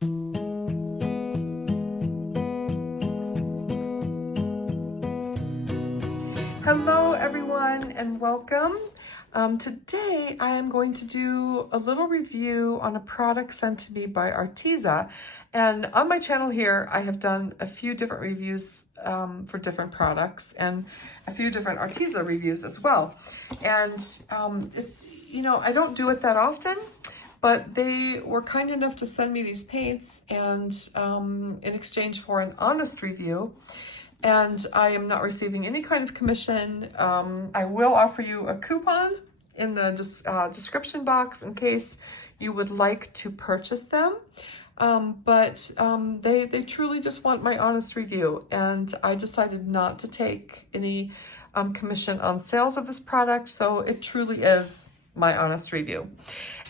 Hello everyone and welcome. Today I am going to do a little review on a product sent to me by Arteza. And on my channel here I have done a few different reviews for different products and a few different Arteza reviews as well. And I don't do it that often, but they were kind enough to send me these paints and in exchange for an honest review. And I am not receiving any kind of commission. I will offer you a coupon in the description box in case you would like to purchase them. But they truly just want my honest review, and I decided not to take any commission on sales of this product, so it truly is my honest review.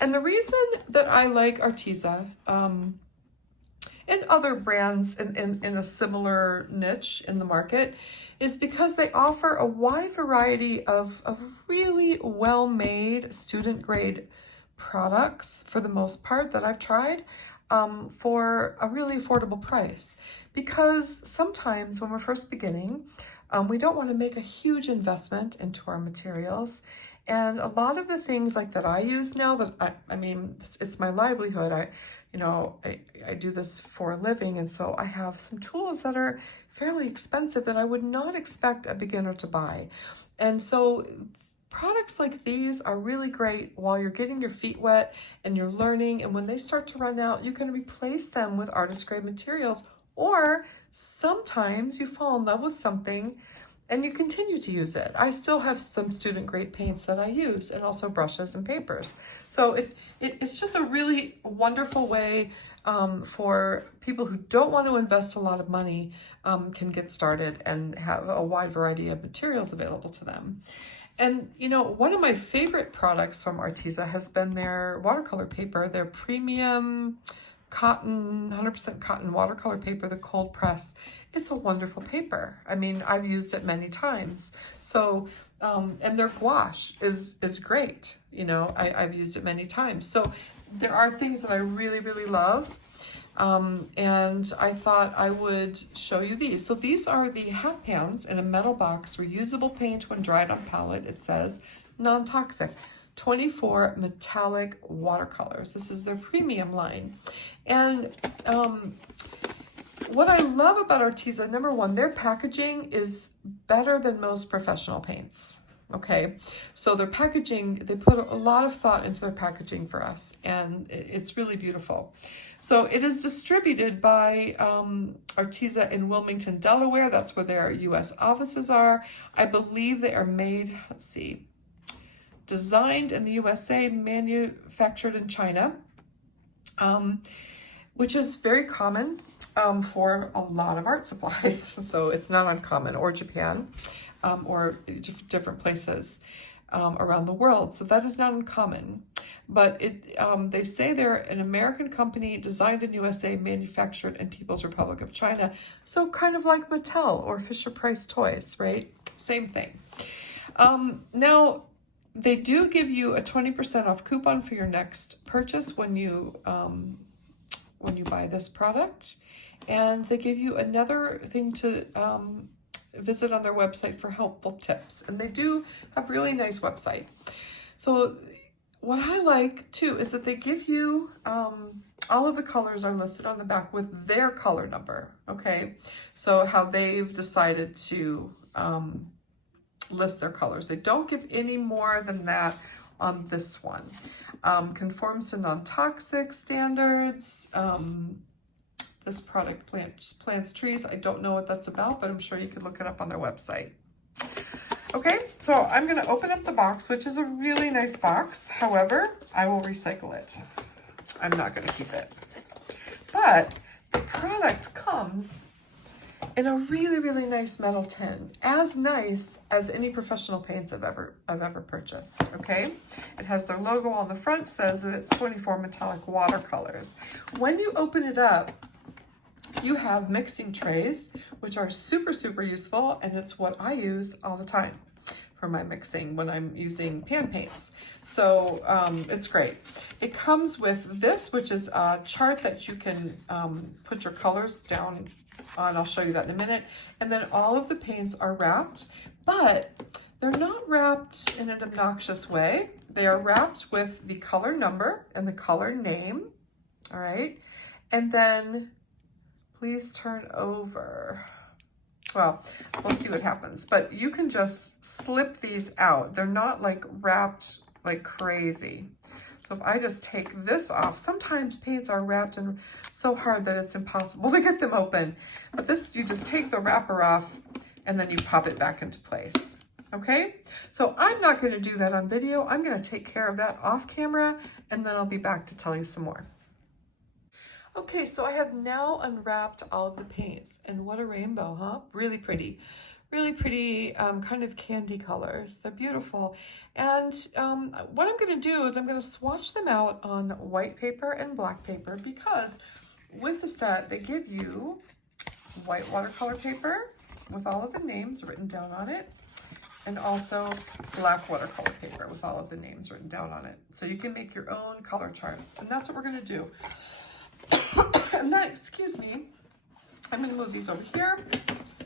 And the reason that I like Arteza, and other brands in a similar niche in the market, is because they offer a wide variety of really well-made student-grade products, for the most part, that I've tried for a really affordable price. Because sometimes when we're first beginning, we don't want to make a huge investment into our materials. And a lot of the things like that I use now, that I mean, it's my livelihood. I do this for a living, and so I have some tools that are fairly expensive that I would not expect a beginner to buy. And so products like these are really great while you're getting your feet wet and you're learning, and when they start to run out, you can replace them with artist grade materials, or sometimes you fall in love with something and you continue to use it. I still have some student grade paints that I use, and also brushes and papers. So it's just a really wonderful way for people who don't want to invest a lot of money can get started and have a wide variety of materials available to them. And one of my favorite products from Arteza has been their watercolor paper, their premium cotton, 100% cotton watercolor paper, the cold press. It's a wonderful paper. I mean, I've used it many times. So, and their gouache is great. I've used it many times. So there are things that I really, really love. And I thought I would show you these. So these are the half pans in a metal box, reusable paint when dried on palette. It says non-toxic. 24 metallic watercolors. This is their premium line. And what I love about Arteza, number one, their packaging is better than most professional paints. Okay, so their packaging, they put a lot of thought into their packaging for us, and it's really beautiful. So it is distributed by Arteza in Wilmington, Delaware. That's where their US offices are. I believe they are made, let's see, designed in the USA, manufactured in China, which is very common for a lot of art supplies. So it's not uncommon, or Japan, or different places around the world. So that is not uncommon. But they say they're an American company, designed in USA, manufactured in People's Republic of China. So kind of like Mattel or Fisher-Price Toys, right? Same thing. Now, they do give you a 20% off coupon for your next purchase when you buy this product. And they give you another thing to visit on their website for helpful tips. And they do have a really nice website. So what I like too is that they give you, all of the colors are listed on the back with their color number, okay? So how they've decided to list their colors. They don't give any more than that on this one. Conforms to non-toxic standards. This product plants trees. I don't know what that's about, but I'm sure you could look it up on their website. Okay, so I'm going to open up the box, which is a really nice box. However, I will recycle it. I'm not going to keep it. But the product comes in a really, really nice metal tin, as nice as any professional paints I've ever purchased, okay? It has their logo on the front, says that it's 24 metallic watercolors. When you open it up, you have mixing trays, which are super, super useful, and it's what I use all the time for my mixing when I'm using pan paints. So it's great. It comes with this, which is a chart that you can put your colors down on. I'll show you that in a minute. And then all of the paints are wrapped, but they're not wrapped in an obnoxious way. They are wrapped with the color number and the color name, all right? And then please turn over. Well, we'll see what happens, but you can just slip these out. They're not like wrapped like crazy. So if I just take this off, sometimes paints are wrapped in so hard that it's impossible to get them open. But this, you just take the wrapper off and then you pop it back into place. Okay, so I'm not going to do that on video. I'm going to take care of that off camera, and then I'll be back to tell you some more. Okay, so I have now unwrapped all of the paints, and what a rainbow, huh? Really pretty, kind of candy colors. They're beautiful. And what I'm going to do is I'm going to swatch them out on white paper and black paper, because with the set, they give you white watercolor paper with all of the names written down on it, and also black watercolor paper with all of the names written down on it. So you can make your own color charts, and that's what we're going to do. And then, excuse me, I'm going to move these over here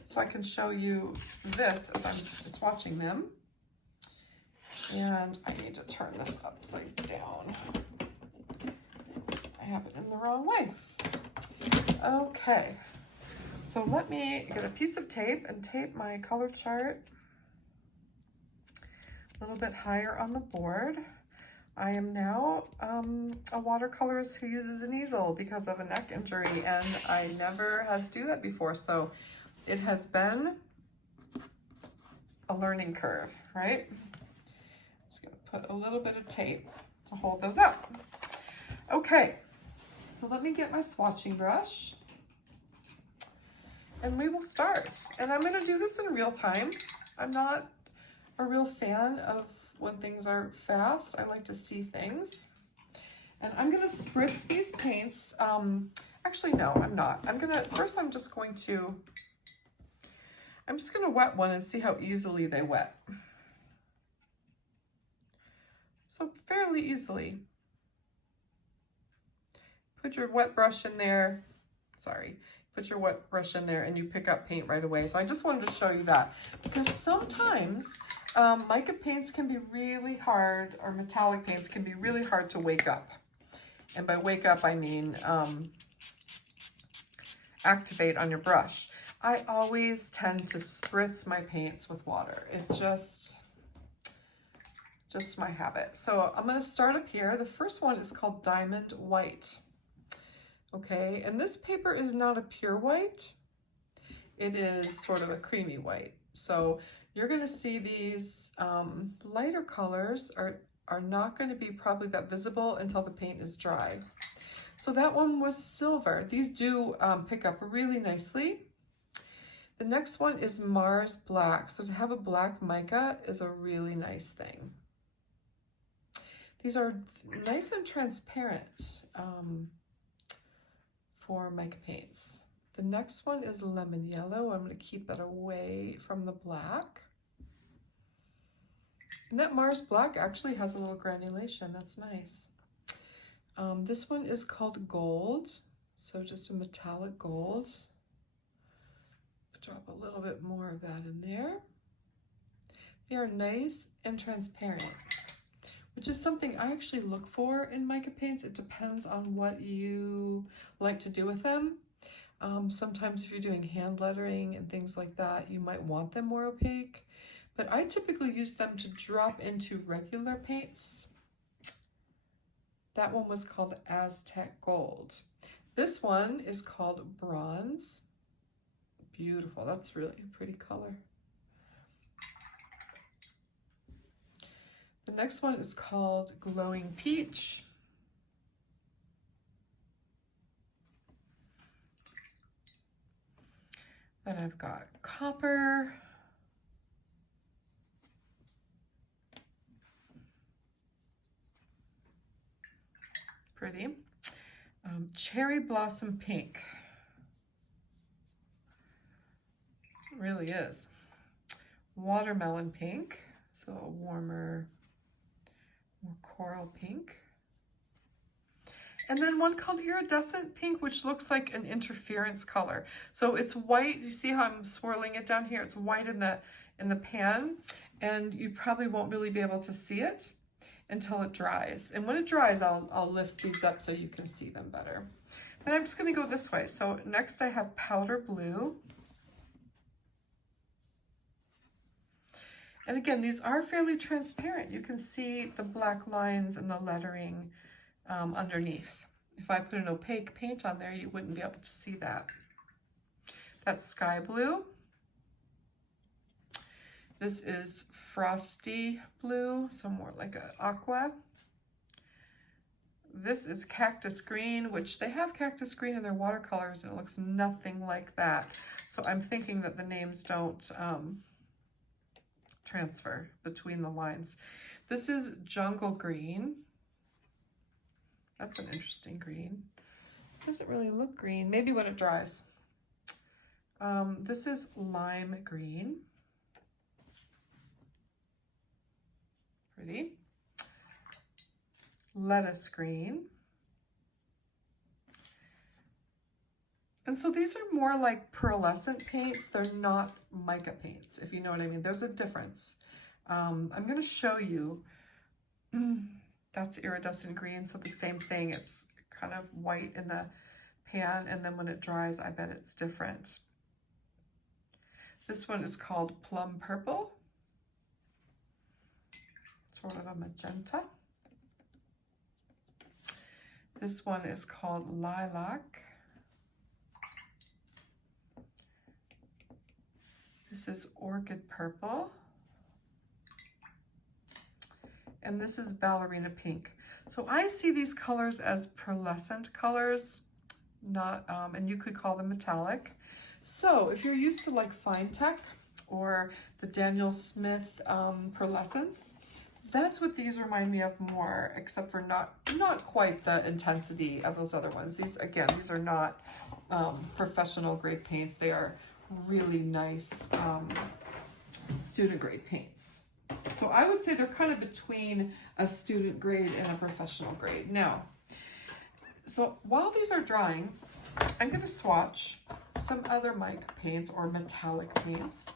so I can show you this as I'm swatching them. And I need to turn this upside down. I have it in the wrong way. Okay, so let me get a piece of tape and tape my color chart a little bit higher on the board. I am now a watercolorist who uses an easel because of a neck injury, and I never had to do that before, so it has been a learning curve, right? I'm just gonna put a little bit of tape to hold those up. Okay, so let me get my swatching brush and we will start. And I'm gonna do this in real time. I'm not a real fan of when things are fast. I like to see things. And I'm gonna spritz these paints. Actually, no, I'm not. First I'm just gonna wet one and see how easily they wet. So fairly easily. Put your wet brush in there. Sorry. Put your wet brush in there and you pick up paint right away. So I just wanted to show you that, because sometimes mica paints can be really hard, or metallic paints can be really hard to wake up. And by wake up, I mean activate on your brush. I always tend to spritz my paints with water. It's just my habit. So I'm gonna start up here. The first one is called Diamond White. Okay, and this paper is not a pure white. It is sort of a creamy white. So you're gonna see these lighter colors are not gonna be probably that visible until the paint is dry. So that one was silver. These do pick up really nicely. The next one is Mars Black. So to have a black mica is a really nice thing. These are nice and transparent for mica paints. The next one is Lemon Yellow. I'm going to keep that away from the black. And that Mars Black actually has a little granulation. That's nice. This one is called Gold. So just a metallic gold. Drop a little bit more of that in there. They are nice and transparent, which is something I actually look for in mica paints. It depends on what you like to do with them. Sometimes if you're doing hand lettering and things like that, you might want them more opaque, but I typically use them to drop into regular paints. That one was called Aztec Gold. This one is called Bronze. Beautiful, that's really a pretty color. The next one is called Glowing Peach. Then I've got Copper. Pretty. Cherry Blossom Pink. It really is. Watermelon Pink. So a warmer, more coral pink. And then one called Iridescent Pink, which looks like an interference color. So it's white. You see how I'm swirling it down here? It's white in the pan, and you probably won't really be able to see it until it dries. And when it dries, I'll lift these up so you can see them better. But I'm just going to go this way. So next I have Powder Blue. And again, these are fairly transparent. You can see the black lines and the lettering underneath. If I put an opaque paint on there, you wouldn't be able to see that. That's Sky Blue. This is Frosty Blue, so more like an aqua. This is Cactus Green, which they have Cactus Green in their watercolors, and it looks nothing like that. So I'm thinking that the names don't transfer between the lines. This is Jungle Green. That's an interesting green. It doesn't really look green, maybe when it dries. This is Lime Green. Pretty. Lettuce Green. And so these are more like pearlescent paints. They're not mica paints, if you know what I mean. There's a difference. I'm going to show you. That's Iridescent Green, so the same thing. It's kind of white in the pan, and then when it dries, I bet it's different. This one is called Plum Purple. Sort of a magenta. This one is called Lilac. This is Orchid Purple. And this is Ballerina Pink. So I see these colors as pearlescent colors, not, and you could call them metallic. So if you're used to like Fine Tech or the Daniel Smith pearlescents, that's what these remind me of more, except for not quite the intensity of those other ones. These, again, these are not professional grade paints. They are really nice student grade paints. So I would say they're kind of between a student grade and a professional grade. Now, so while these are drying, I'm going to swatch some other mica paints or metallic paints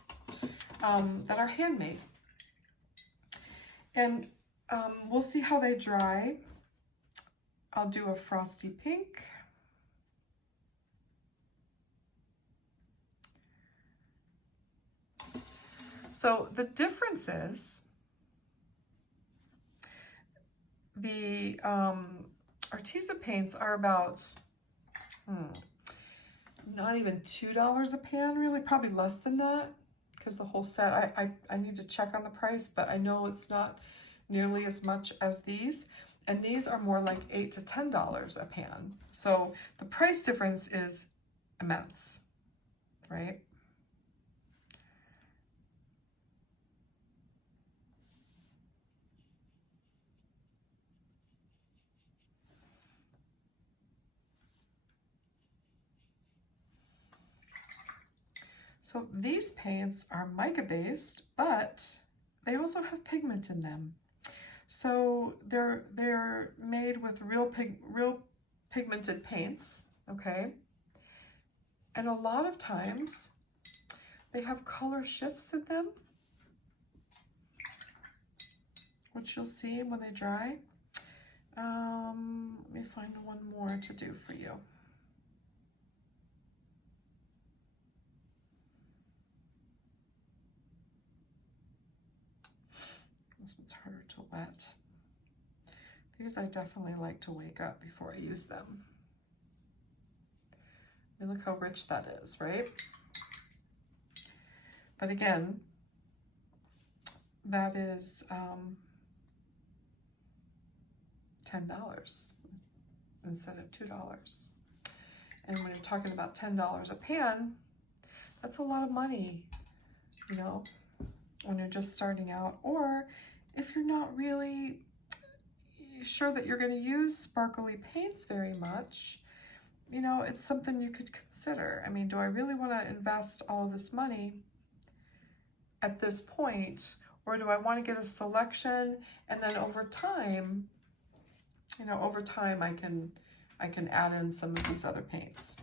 that are handmade. And we'll see how they dry. I'll do a Frosty Pink. So the difference is the Arteza paints are about not even $2 a pan, really, probably less than that, because the whole set, I need to check on the price, but I know it's not nearly as much as these. And these are more like $8 to $10 a pan. So the price difference is immense, right? So these paints are mica based, but they also have pigment in them. So they're made with real pigmented paints, okay? And a lot of times they have color shifts in them, which you'll see when they dry. Let me find one more to do for you. This one's harder to wet. These I definitely like to wake up before I use them. I mean, look how rich that is, right? But again, that is $10 instead of $2. And when you're talking about $10 a pan, that's a lot of money, you know, when you're just starting out, or if you're not really sure that you're going to use sparkly paints very much, you know, it's something you could consider. I mean, do I really want to invest all this money at this point, Or do I want to get a selection, and then over time, you know, over time I can add in some of these other paints.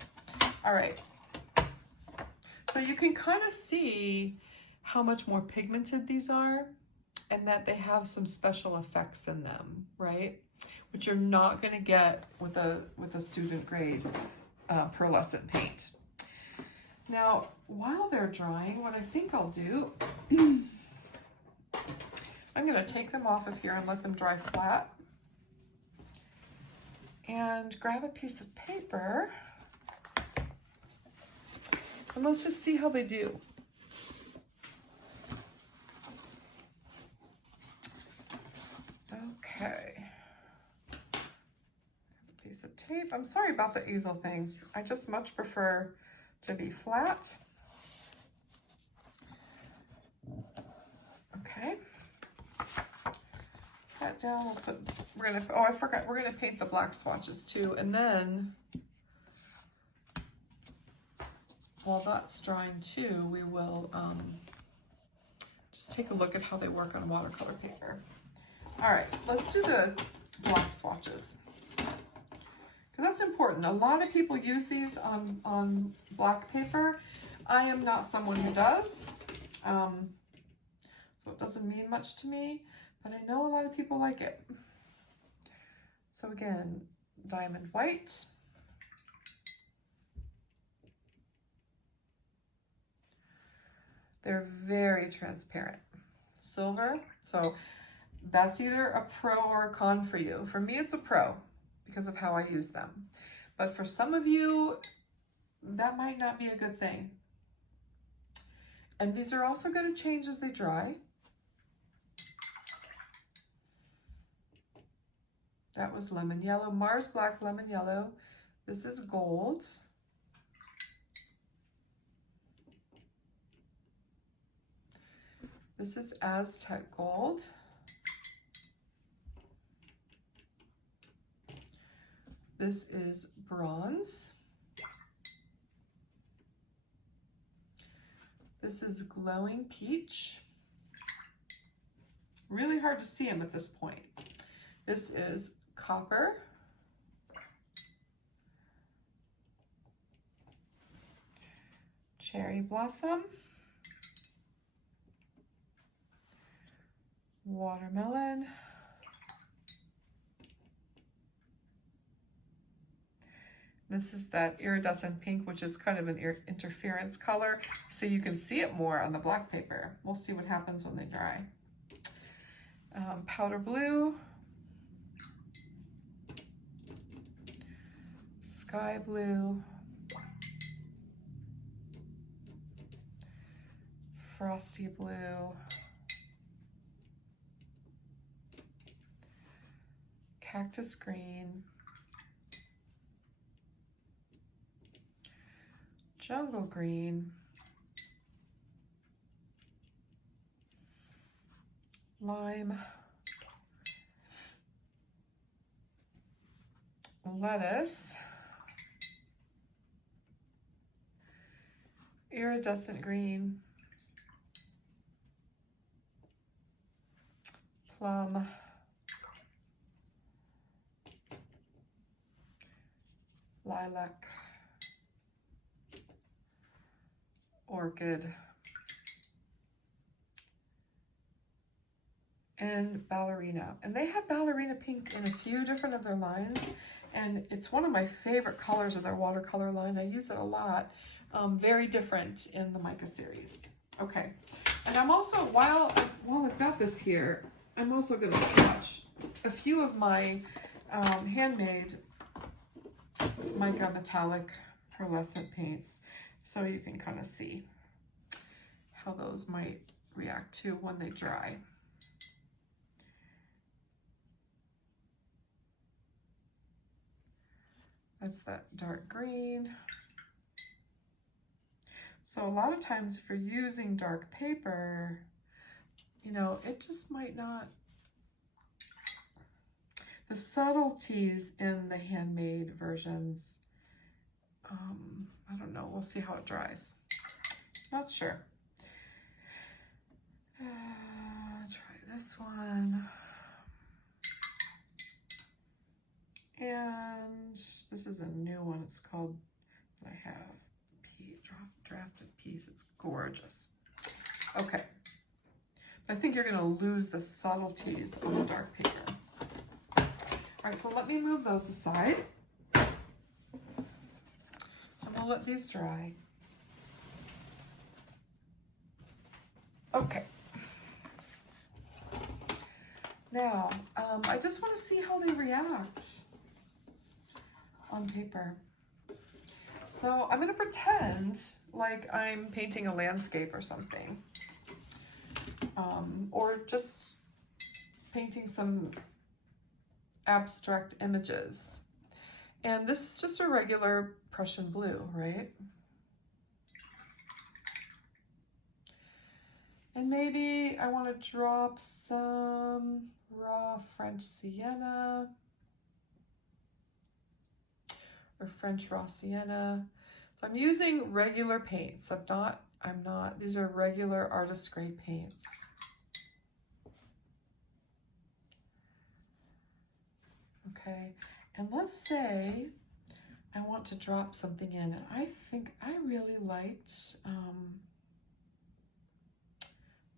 All right. So you can kind of see how much more pigmented these are, and that they have some special effects in them, right? Which you're not going to get with a student grade pearlescent paint. Now, while they're drying, what I think I'll do, I'm going to take them off of here and let them dry flat. And grab a piece of paper. And let's just see how they do. Okay. A piece of tape. I'm sorry about the easel thing. I just much prefer to be flat. Okay. That down. We'll put, oh, I forgot, we're gonna paint the black swatches too. And then while that's drying too, we will just take a look at how they work on watercolor paper. All right, let's do the black swatches, because that's important. A lot of people use these on black paper. I am not someone who does, so it doesn't mean much to me, but I know a lot of people like it. So again, diamond white. They're very transparent. Silver, so that's either a pro or a con for you. For me, it's a pro because of how I use them. But for some of you, that might not be a good thing. And these are also going to change as they dry. That was lemon yellow, Mars black, lemon yellow. This is gold. This is Aztec gold. This is bronze. This is glowing peach. Really hard to see them at this point. This is copper. Cherry blossom. Watermelon. This is that iridescent pink, which is kind of an interference color, so you can see it more on the black paper. We'll see what happens when they dry. Powder blue. Sky blue. Frosty blue. Cactus green. Jungle green. Lime. Lettuce. Iridescent green. Plum. Lilac. Orchid. And ballerina. And they have ballerina pink in a few different of their lines, and it's one of my favorite colors of their watercolor line. I use it a lot. Very different in the mica series. Okay, and I'm also, while I've got this here, I'm also going to swatch a few of my handmade mica metallic pearlescent paints, so you can kind of see how those might react to when they dry. That's that dark green. So a lot of times if you're using dark paper, you know, it just might not, the subtleties in the handmade versions, I don't know, we'll see how it dries. Not sure. this one. And this is a new one. It's called, I have drafted piece. It's gorgeous. Okay. I think you're going to lose the subtleties on the dark paper. All right, so let me move those aside. And we'll let these dry. Okay. Now, I just want to see how they react on paper. So I'm going to pretend like I'm painting a landscape or something. Or just painting some abstract images. And this is just a regular Prussian blue, right? And maybe I want to drop some raw French Sienna or French raw Sienna. So I'm using regular paints. These are regular artist grade paints. Okay, and let's say I want to drop something in, and I think I really liked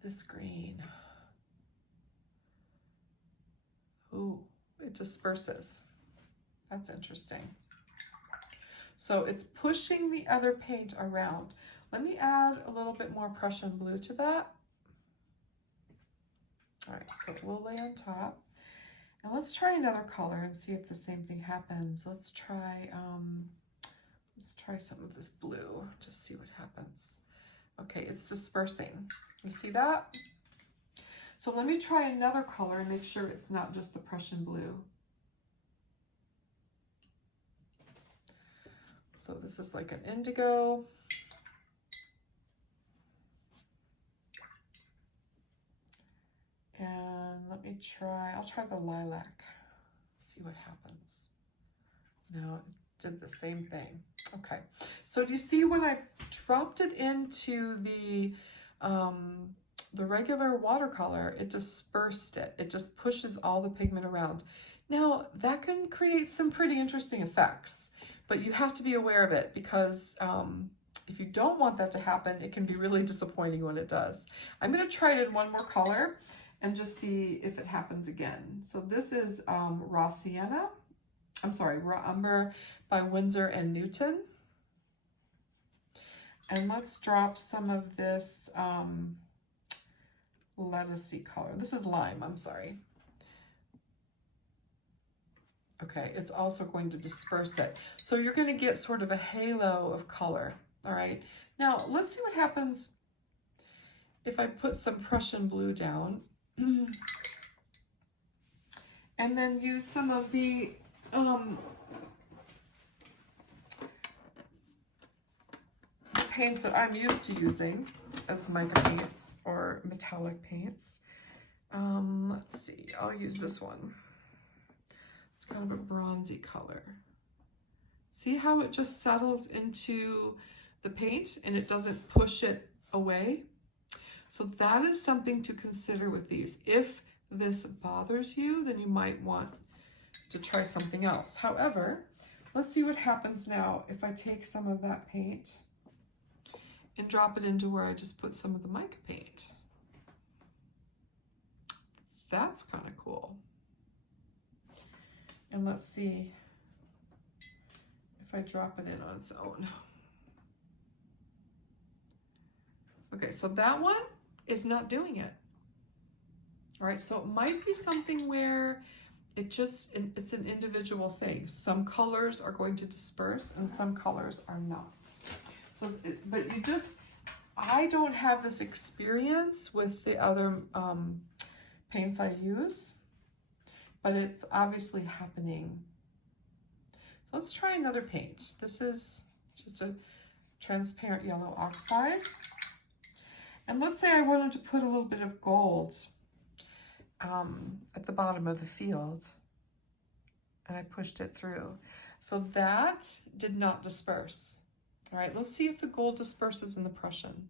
this green. Ooh, it disperses. That's interesting. So it's pushing the other paint around. Let me add a little bit more Prussian blue to that. All right, so it will lay on top. And let's try another color and see if the same thing happens. Let's try some of this blue, just see what happens. Okay, it's dispersing. You see that? So let me try another color and make sure it's not just the Prussian blue. So this is like an indigo. And I'll try the lilac, see what happens. No, it did the same thing. Okay, so do you see when I dropped it into the regular watercolor, it dispersed it. It just pushes all the pigment around. Now, that can create some pretty interesting effects, but you have to be aware of it because if you don't want that to happen, it can be really disappointing when it does. I'm going to try it in one more color and just see if it happens again. So this is Raw Sienna. I'm sorry, Raw Umber by Winsor & Newton. And let's drop some of this lettucey color. This is lime, I'm sorry. Okay, it's also going to disperse it. So you're going to get sort of a halo of color, all right? Now, let's see what happens if I put some Prussian blue down and then use some of the paints that I'm used to using as mica paints or metallic paints. Let's see, I'll use this one. It's kind of a bronzy color. See how it just settles into the paint and it doesn't push it away? So that is something to consider with these. If this bothers you, then you might want to try something else. However, let's see what happens now if I take some of that paint and drop it into where I just put some of the mica paint. That's kind of cool. And let's see if I drop it in on its own. Okay, so that one is not doing it. All right, so it might be something where it's an individual thing. Some colors are going to disperse and some colors are not. So, I don't have this experience with the other paints I use, but it's obviously happening. So let's try another paint. This is just a transparent yellow oxide. And let's say I wanted to put a little bit of gold at the bottom of the field, and I pushed it through. So that did not disperse. All right, let's see if the gold disperses in the Prussian.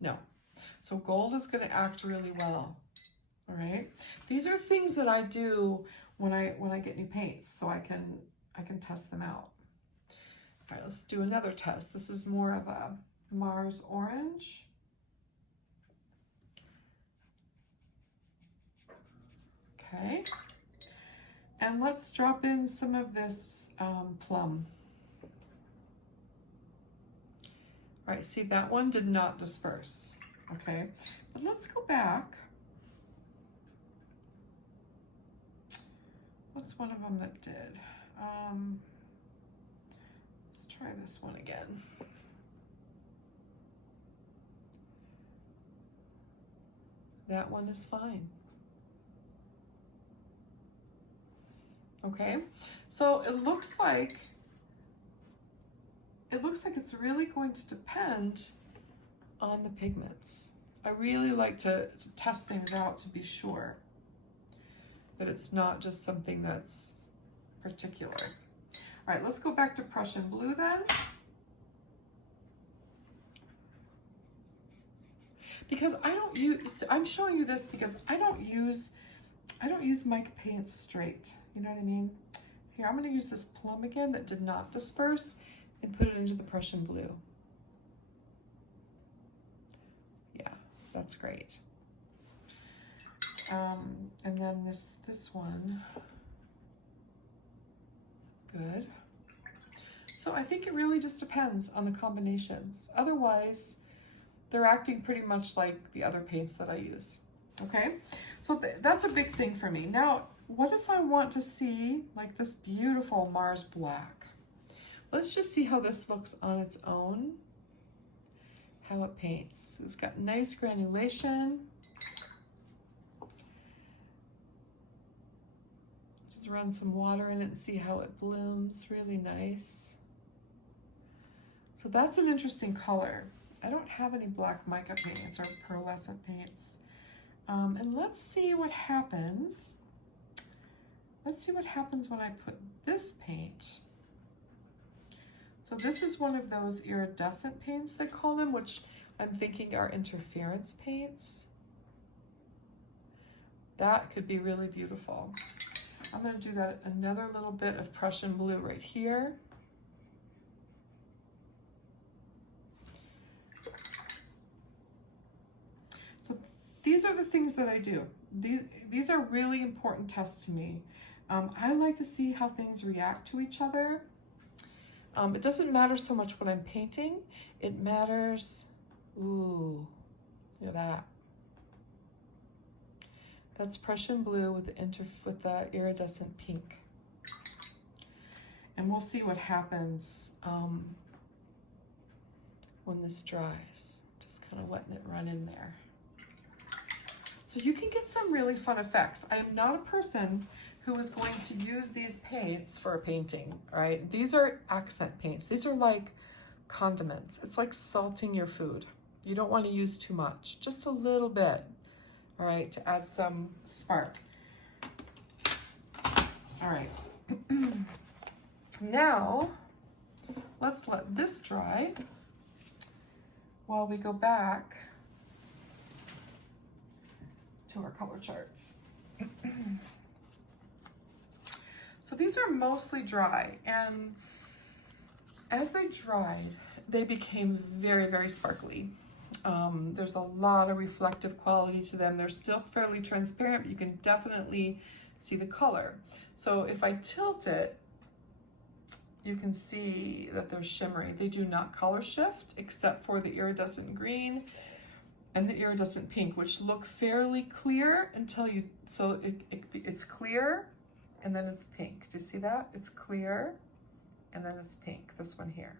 No. So gold is going to act really well All right. These are things that I do when I get new paints, so I can test them out. All right, let's do another test. This is more of a Mars orange. Okay. And let's drop in some of this plum. All right, see, that one did not disperse. Okay, but let's go back. What's one of them that did? Let's try this one again. That one is fine. Okay, so it looks like it's really going to depend on the pigments. I really like to test things out to be sure that it's not just something that's particular. All right, let's go back to Prussian Blue then. Because I'm showing you this because I don't use mica paints straight. You know what I mean? Here, I'm gonna use this plum again that did not disperse and put it into the Prussian Blue. Yeah, that's great. And then this one, good. So I think it really just depends on the combinations. Otherwise, they're acting pretty much like the other paints that I use. Okay, so that's a big thing for me. Now, what if I want to see like this beautiful Mars black? Let's just see how this looks on its own, how it paints. It's got nice granulation. Just run some water in it and see how it blooms, really nice. So that's an interesting color. I don't have any black mica paints or pearlescent paints. And let's see what happens. Let's see what happens when I put this paint. So this is one of those iridescent paints, they call them, which I'm thinking are interference paints. That could be really beautiful. I'm going to do that another little bit of Prussian Blue right here. So these are the things that I do. These are really important tests to me. I like to see how things react to each other. It doesn't matter so much what I'm painting. It matters, ooh, look at that. That's Prussian Blue with the iridescent pink. And we'll see what happens when this dries. Just kind of letting it run in there. So you can get some really fun effects. I am not a person who is going to use these paints for a painting, all right? These are accent paints. These are like condiments. It's like salting your food. You don't want to use too much, just a little bit, all right, to add some spark. All right. Now, let's let this dry while we go back to our color charts. So these are mostly dry, and as they dried, they became very, very sparkly. There's a lot of reflective quality to them. They're still fairly transparent, but you can definitely see the color. So if I tilt it, you can see that they're shimmery. They do not color shift except for the iridescent green and the iridescent pink, which look fairly clear until you, so it's clear and then it's pink. Do you see that? It's clear and then it's pink, this one here.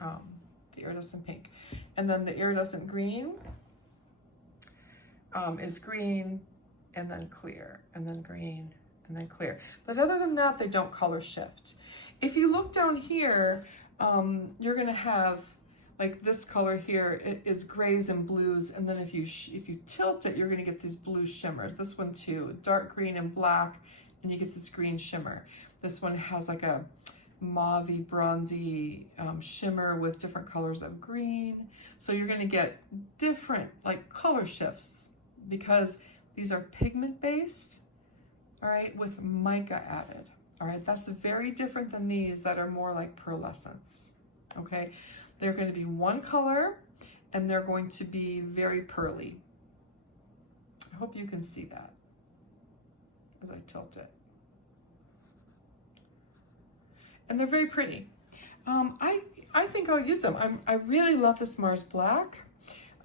The iridescent pink. And then the iridescent green is green and then clear and then green and then clear. But other than that, they don't color shift. If you look down here, you're gonna have like this color here, it is grays and blues, and then if you tilt it, you're gonna get these blue shimmers. This one too, dark green and black, and you get this green shimmer. This one has like a mauvey, bronzy shimmer with different colors of green. So you're gonna get different like color shifts because These are pigment based, all right, with mica added. All right, that's very different than these that are more like pearlescence. Okay, they're going to be one color and they're going to be very pearly. I hope you can see that as I tilt it. And they're very pretty. I think I'll use them. I really love this Mars Black.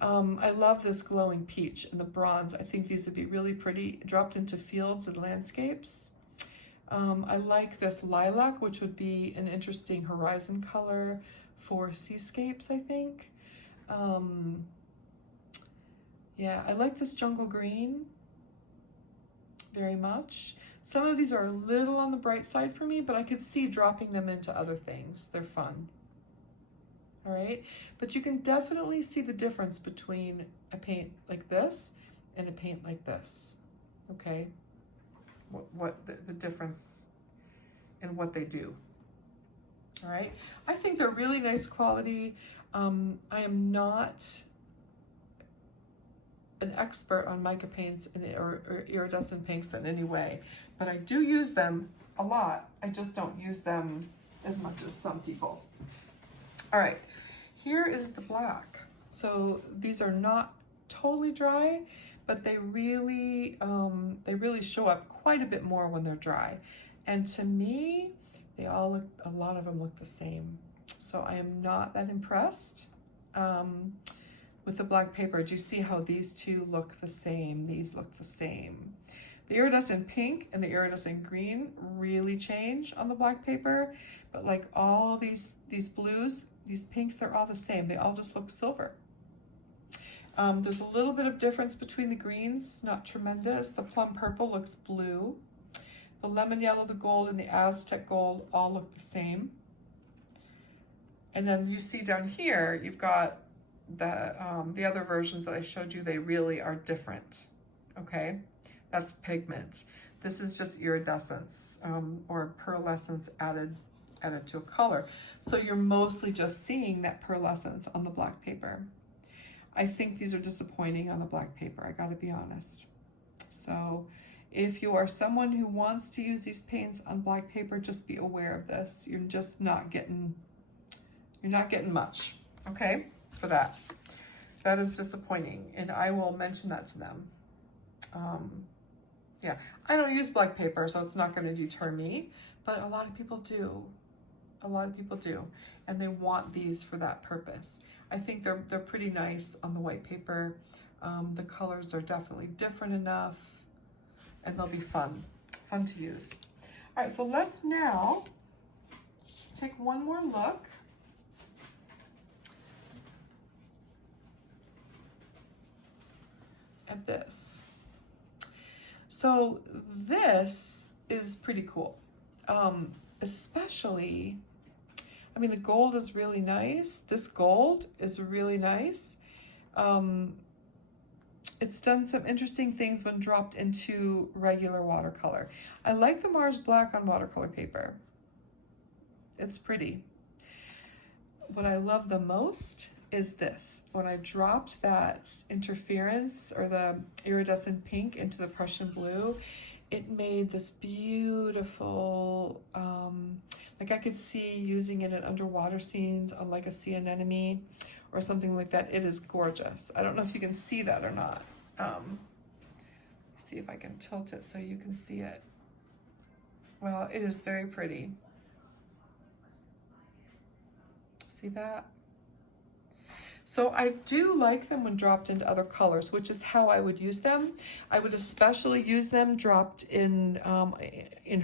I love this glowing peach and the bronze. I think these would be really pretty dropped into fields and landscapes. I like this lilac, which would be an interesting horizon color for seascapes, I think. Yeah, I like this jungle green very much. Some of these are a little on the bright side for me, but I could see dropping them into other things. They're fun. All right, but you can definitely see the difference between a paint like this and a paint like this. Okay, what the difference in what they do. All right, I think they're really nice quality. I am not an expert on mica paints or iridescent paints in any way, but I do use them a lot. I just don't use them as much as some people. All right, here is the black. So these are not totally dry, but they really show up quite a bit more when they're dry. And to me, they all look, a lot of them look the same. So I am not that impressed with the black paper. Do you see how these two look the same? These look the same. The iridescent pink and the iridescent green really change on the black paper, but like all these blues, these pinks, they're all the same. They all just look silver. There's a little bit of difference between the greens, not tremendous. The plum purple looks blue. The lemon yellow, the gold, and the Aztec gold all look the same. And then you see down here, you've got the other versions that I showed you, they really are different, okay? That's pigment. This is just iridescence or pearlescence added to a color. So you're mostly just seeing that pearlescence on the black paper. I think these are disappointing on the black paper, I gotta be honest. So if you are someone who wants to use these paints on black paper, just be aware of this. You're just not getting, much, okay, for that. That is disappointing, and I will mention that to them. Yeah, I don't use black paper, so it's not gonna deter me, but a lot of people do. A lot of people do, and they want these for that purpose. I think they're pretty nice on the white paper. The colors are definitely different enough, and they'll be fun to use. All right, so let's now take one more look at this. So this is pretty cool, especially, I mean, the gold is really nice. This gold is really nice. It's done some interesting things when dropped into regular watercolor. I like the Mars Black on watercolor paper. It's pretty. What I love the most is this. When I dropped that interference or the iridescent pink into the Prussian Blue, it made this beautiful, like I could see using it in underwater scenes on like a sea anemone or something like that. It is gorgeous. I don't know if you can see that or not. See if I can tilt it so you can see it. Well, it is very pretty. See that? So I do like them when dropped into other colors, which is how I would use them. I would especially use them dropped in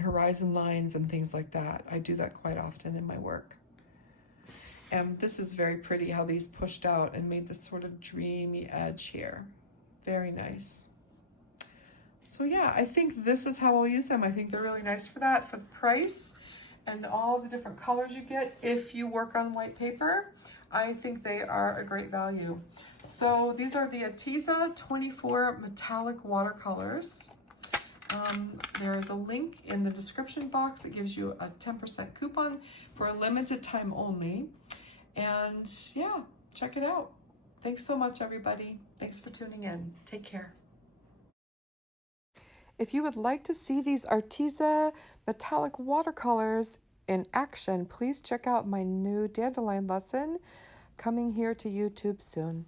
horizon lines and things like that. I do that quite often in my work. And this is very pretty how these pushed out and made this sort of dreamy edge here. Very nice. So yeah, I think this is how I'll use them. I think they're really nice for that, for the price and all the different colors you get. If you work on white paper, I think they are a great value. So these are the Arteza 24 metallic watercolors. There's a link in the description box that gives you a 10% coupon for a limited time only. And yeah, check it out. Thanks so much, everybody. Thanks for tuning in. Take care. If you would like to see these Arteza metallic watercolors in action, please check out my new Dandelion lesson coming here to YouTube soon.